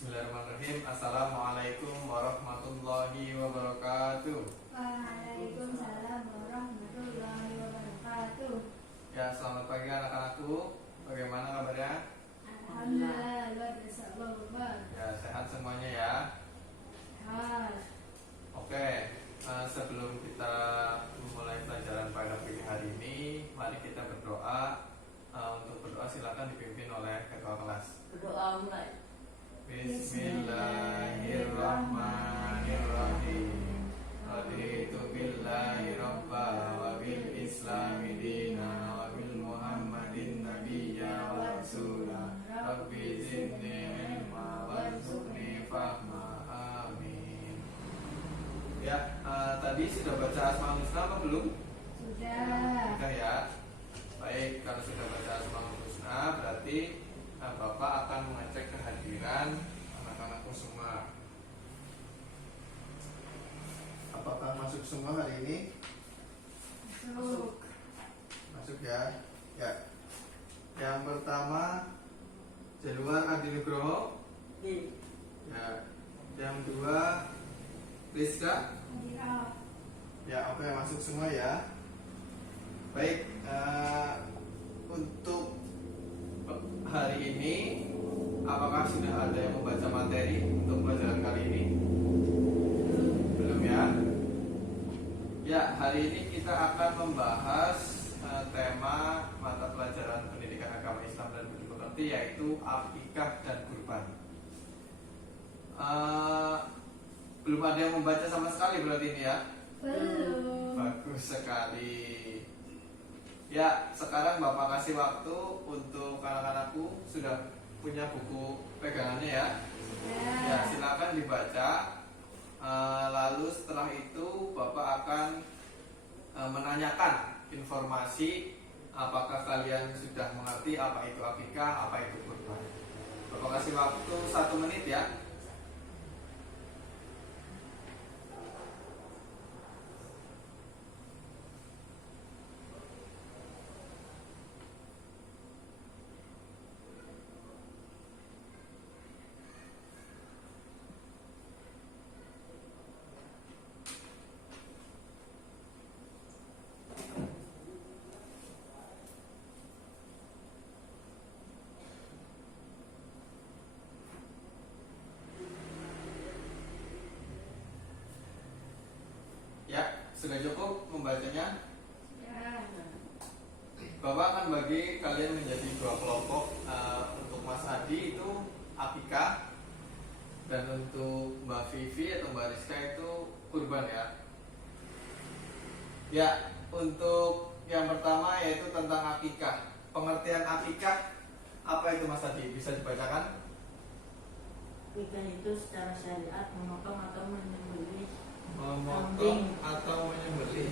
Bismillahirrahmanirrahim. Assalamualaikum warahmatullahi wabarakatuh. Waalaikumsalam warahmatullahi wabarakatuh. Ya, selamat pagi anak-anakku. Bagaimana kabarnya? Alhamdulillah, luar biasa Allah. Ya, sehat semuanya ya. Sehat. Oke, sebelum kita memulai pelajaran pada pagi hari ini, mari kita berdoa. Untuk berdoa silakan dipimpin oleh ketua kelas. Berdoa mulai. Bismillahirrahmanirrahim. Raditu billahi rabba wa bil islami dina wa bil muhammadin nabiyya wa rasula. Rabbi zidni ilma warzuqni fahma. Amin. Ya, tadi sudah baca Asmaul Husna apa belum? Sudah. Sudah ya. Baik, kalau sudah baca Asmaul Husna berarti Bapak akan mengecek kehadiran anak-anakku semua. Apakah masuk semua hari ini? Masuk. Masuk ya. Ya. Yang pertama Januar Adi Nugroho. Ya. Yang kedua Rizka. Hadirah. Ya, oke, masuk semua ya. Baik, untuk hari ini apakah sudah ada yang membaca materi untuk pelajaran kali ini? Belum ya? Ya, hari ini kita akan membahas tema mata pelajaran pendidikan agama Islam dan budi pekerti, yaitu akikah dan kurban. Belum ada yang membaca sama sekali berarti ini ya? Belum. Bagus sekali. Ya, sekarang Bapak kasih waktu untuk anak-anakku. Sudah punya buku pegangannya ya? Ya, silakan dibaca. Lalu setelah itu Bapak akan menanyakan informasi apakah kalian sudah mengerti apa itu akikah, apa itu kurban. Bapak kasih waktu 1 menit ya. Ya, sudah cukup membacanya? Ya. Bapak akan bagi kalian menjadi 2 kelompok. Untuk Mas Adi itu akikah, dan untuk Mbak Vivi atau Mbak Rizka itu kurban ya. Ya, untuk yang pertama yaitu tentang akikah. Pengertian akikah apa itu Mas Adi? Bisa dibacakan? Akikah itu secara syariat memotong atau menyembelih Memotong atau menyembelih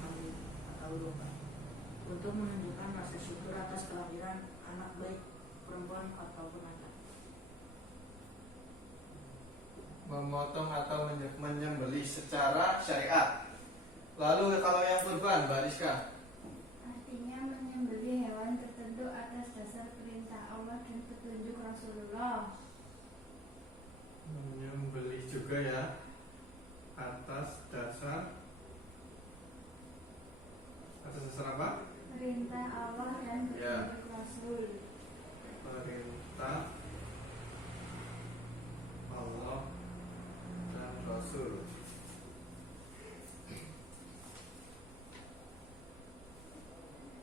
kambing atau domba untuk menunjukkan rasa syukur atas kelahiran anak, baik perempuan ataupun anak. memotong atau menyembelih secara syariat. Lalu kalau yang kurban, Mbak Rizka? Artinya menyembelih hewan tertentu atas dasar perintah Allah dan petunjuk Rasulullah. Menyembelih juga ya, atas dasar apa? Perintah Allah dan Ya. petunjuk Rasul. Perintah Allah dan Rasul.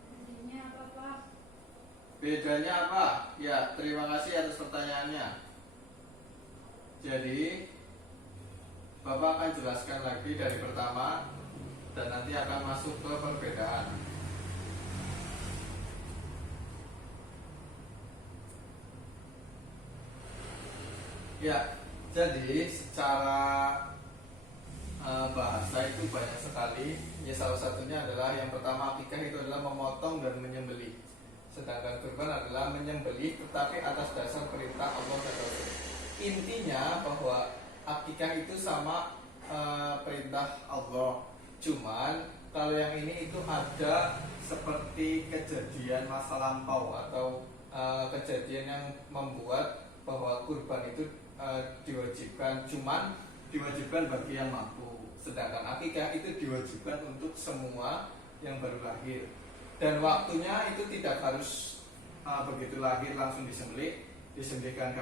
Artinya apa, Pak? Bedanya apa? Ya, terima kasih atas pertanyaannya. Jadi Bapak akan jelaskan lagi dari pertama dan nanti akan masuk ke perbedaan. Ya, jadi secara bahasa itu banyak sekali. Ya, salah satunya adalah yang pertama akikah itu adalah memotong dan menyembelih. Sedangkan kurban adalah menyembelih tetapi atas dasar perintah Allah dan Rasul. Intinya bahwa akikah itu sama perintah Allah. Cuman kalau yang ini itu ada seperti kejadian masa lampau atau kejadian yang membuat bahwa kurban itu diwajibkan, cuman diwajibkan bagi yang mampu. Sedangkan akikah itu diwajibkan untuk semua yang baru lahir. Dan waktunya itu tidak harus begitu lahir langsung disembelihkan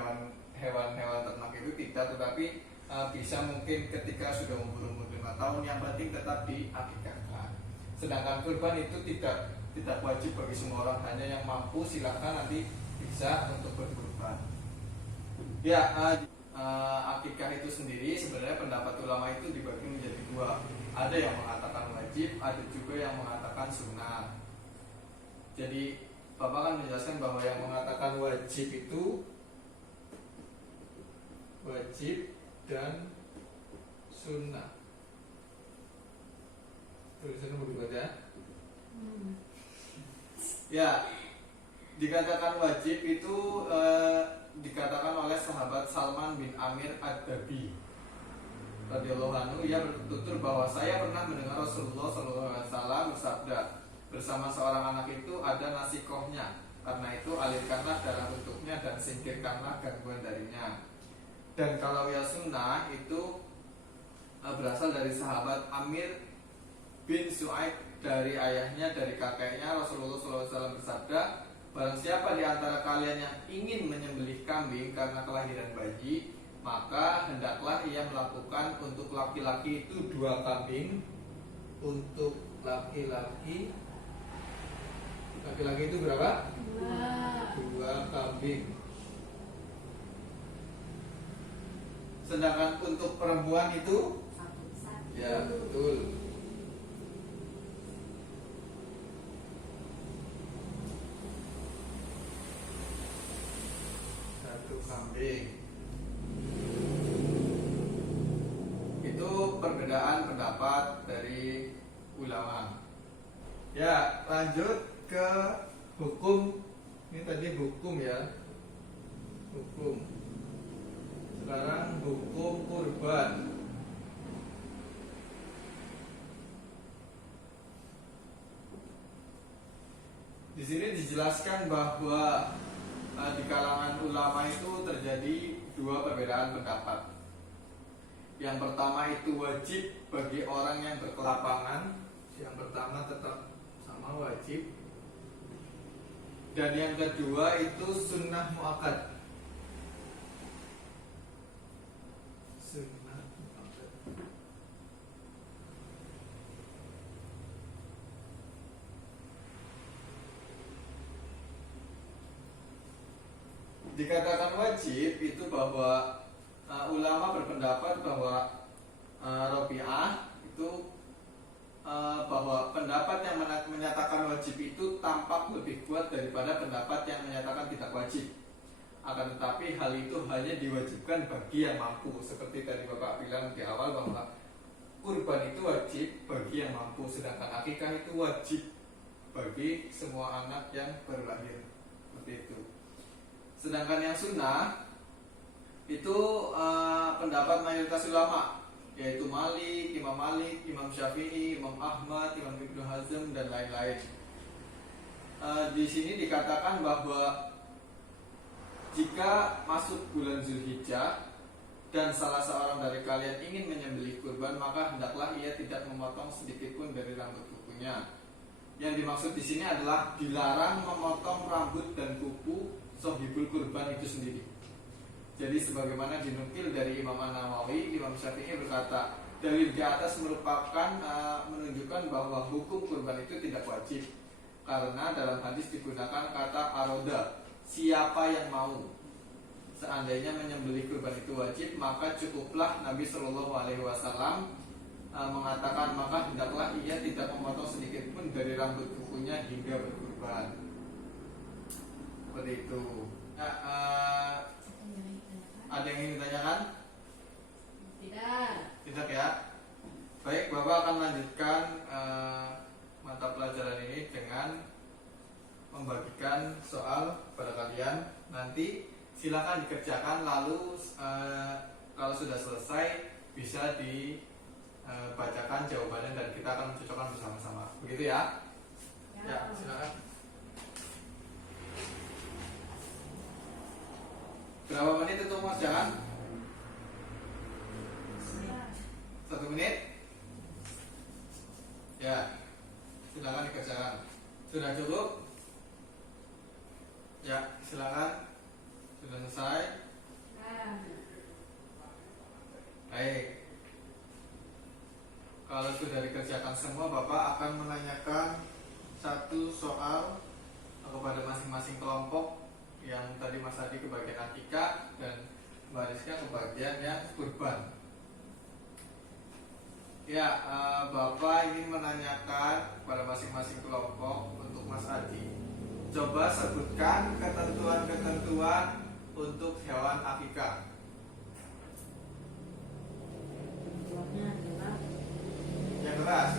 hewan-hewan ternak itu tidak, tetapi bisa mungkin ketika sudah umur 5 tahun, yang penting tetap diakikahkan. Sedangkan kurban itu tidak wajib bagi semua orang, hanya yang mampu silakan nanti bisa untuk berkurban. Ya, akikah itu sendiri sebenarnya pendapat ulama itu dibagi menjadi dua. Ada yang mengatakan wajib, ada juga yang mengatakan sunnah. Jadi Bapak kan menjelaskan bahwa yang mengatakan wajib itu wajib dan sunnah. Tulisannya begitu ya. Ya, dikatakan wajib itu dikatakan oleh sahabat Salman bin Amir Ad-Dabi radhiyallahu anhu. Ia bertutur bahwa saya pernah mendengar Rasulullah SAW bersabda, bersama seorang anak itu ada nasikohnya, karena itu alirkanlah darah untuknya dan singkirkanlah gangguan darinya. Dan kalau ya sunnah itu berasal dari sahabat Amir bin Su'aib, dari ayahnya, dari kakeknya. Rasulullah SAW bersabda, barang siapa di antara kalian yang ingin menyembelih kambing karena kelahiran bayi, maka hendaklah ia melakukan untuk laki-laki itu 2 kambing, untuk laki-laki itu berapa? 2 kambing. Sedangkan untuk perempuan itu ya betul, 1 kambing. Itu perbedaan pendapat dari ulama. Ya, lanjut ke hukum. Ini tadi hukum ya, hukum. Sekarang hukum kurban. Di sini dijelaskan bahwa di kalangan ulama itu terjadi 2 perbedaan pendapat. Yang pertama itu wajib bagi orang yang berkelapangan. Yang pertama tetap sama wajib. Dan yang kedua itu sunnah muakkad. Sunnah muakkad. Dikatakan wajib itu bahwa ulama berpendapat bahwa Rabi'ah itu bahwa pendapat yang menyatakan wajib itu tampak lebih kuat daripada pendapat yang menyatakan tidak wajib. Akan tetapi hal itu hanya diwajibkan bagi yang mampu. Seperti tadi Bapak bilang di awal bahwa kurban itu wajib bagi yang mampu, sedangkan akikah itu wajib bagi semua anak yang baru lahir. Seperti itu. Sedangkan yang sunnah itu pendapat mayoritas ulama, yaitu Imam Malik, Imam Syafi'i, Imam Ahmad, Imam Ibnu Hazm dan lain-lain. Di sini dikatakan bahwa jika masuk bulan Zulhijjah dan salah seorang dari kalian ingin menyembelih kurban, maka hendaklah ia tidak memotong sedikit pun dari rambut kukunya. Yang dimaksud di sini adalah dilarang memotong rambut dan kuku sohibul kurban itu sendiri. Jadi sebagaimana dinukil dari Imam An-Nawawi, Imam Syafi'i berkata, dalil di atas merupakan menunjukkan bahwa hukum kurban itu tidak wajib, karena dalam hadis digunakan kata aroda, siapa yang mau. Seandainya menyembelih kurban itu wajib, maka cukuplah Nabi Shallallahu Alaihi Wasallam mengatakan, maka hendaklah ia tidak memotong sedikit pun dari rambut kukunya hingga berkurban. Seperti itu. Ada yang ingin ditanyakan? Tidak ya. Baik, Bapak akan lanjutkan mata pelajaran ini dengan membagikan soal pada kalian. Nanti silakan dikerjakan, lalu kalau sudah selesai bisa dibacakan jawabannya dan kita akan mencocokkan bersama-sama. Begitu ya? Ya, silakan. Berapa menit itu Mas Jangan? 1 menit? Ya, silakan dikerjakan. Sudah cukup? Ya, silakan. Sudah selesai? Baik. Kalau sudah dikerjakan semua, Bapak akan menanyakan satu soal kepada masing-masing kelompok. Yang tadi Mas Adi ke bagian akikah dan Mbak Rizka ke bagian yang kurban. Ya, Bapak ingin menanyakan kepada masing-masing kelompok untuk Mas Adi. Coba sebutkan ketentuan-ketentuan untuk hewan akikah. Ketentuannya adalah Yang keras.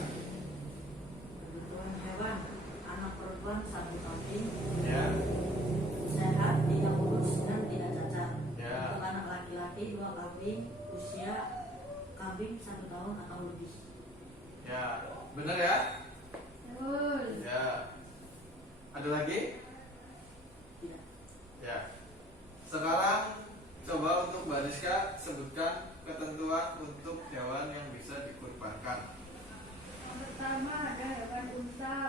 kebutuhan hewan anak perempuan 1 kambing, Ya. sehat, tidak kurus dan tidak cacat. Ya. Untuk anak laki-laki 2 kambing, usia kambing 1 tahun atau lebih. Ya, benar ya? Betul. Ya. Ada lagi? Tidak. Ya. Sekarang coba untuk Mbak Rizka sebutkan ketentuan untuk hewan yang bisa dikurbankan. Yang pertama ada hewan unta.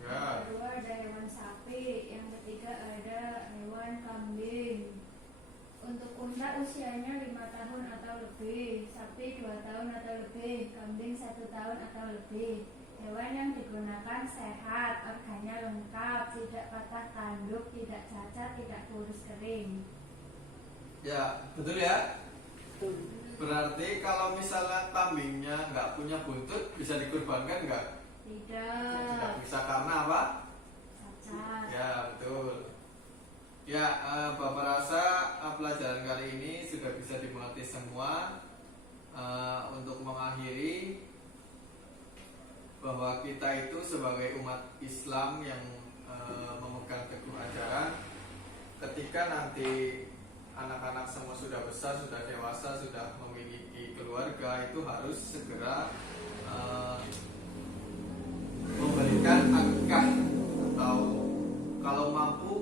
Ya. Yang kedua ada hewan sapi. Yang ketiga ada hewan kambing. Untuk unta usianya 5 tahun atau lebih, sapi 2 tahun atau lebih, kambing 1 tahun atau lebih. Hewan yang digunakan sehat, organnya lengkap, tidak patah tanduk, tidak cacat, tidak kurus kering. Ya, betul ya? Betul. Berarti kalau misalnya kambingnya nggak punya buntut, bisa dikurbankan nggak? Tidak Tidak bisa karena apa? cacat. Ya, betul. Ya, Bapak rasa pelajaran kali ini sudah bisa dimengerti semua. Untuk mengakhiri bahwa kita itu sebagai umat Islam yang memegang teguh ajaran, ketika nanti anak-anak semua sudah besar, sudah dewasa, sudah memiliki keluarga, itu harus segera memberikan akikah, atau kalau mampu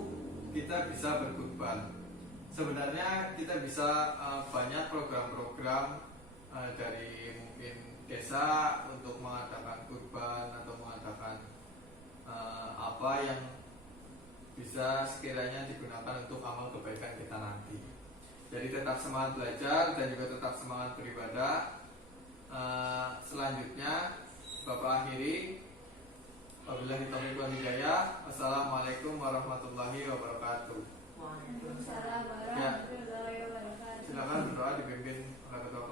kita bisa berkurban. Sebenarnya kita bisa banyak program-program dari mungkin desa untuk mengadakan kurban atau mengadakan apa yang bisa sekiranya digunakan untuk amal kebaikan kita nanti. Jadi tetap semangat belajar dan juga tetap semangat beribadah. Selanjutnya Bapak akhiri. Wabillahi taufiq wal hidayah. Assalamualaikum warahmatullahi wabarakatuh. Waalaikumsalam. Waalaikumsalam warahmatullahi wabarakatuh. Silakan berdoa dipimpin oleh Ketua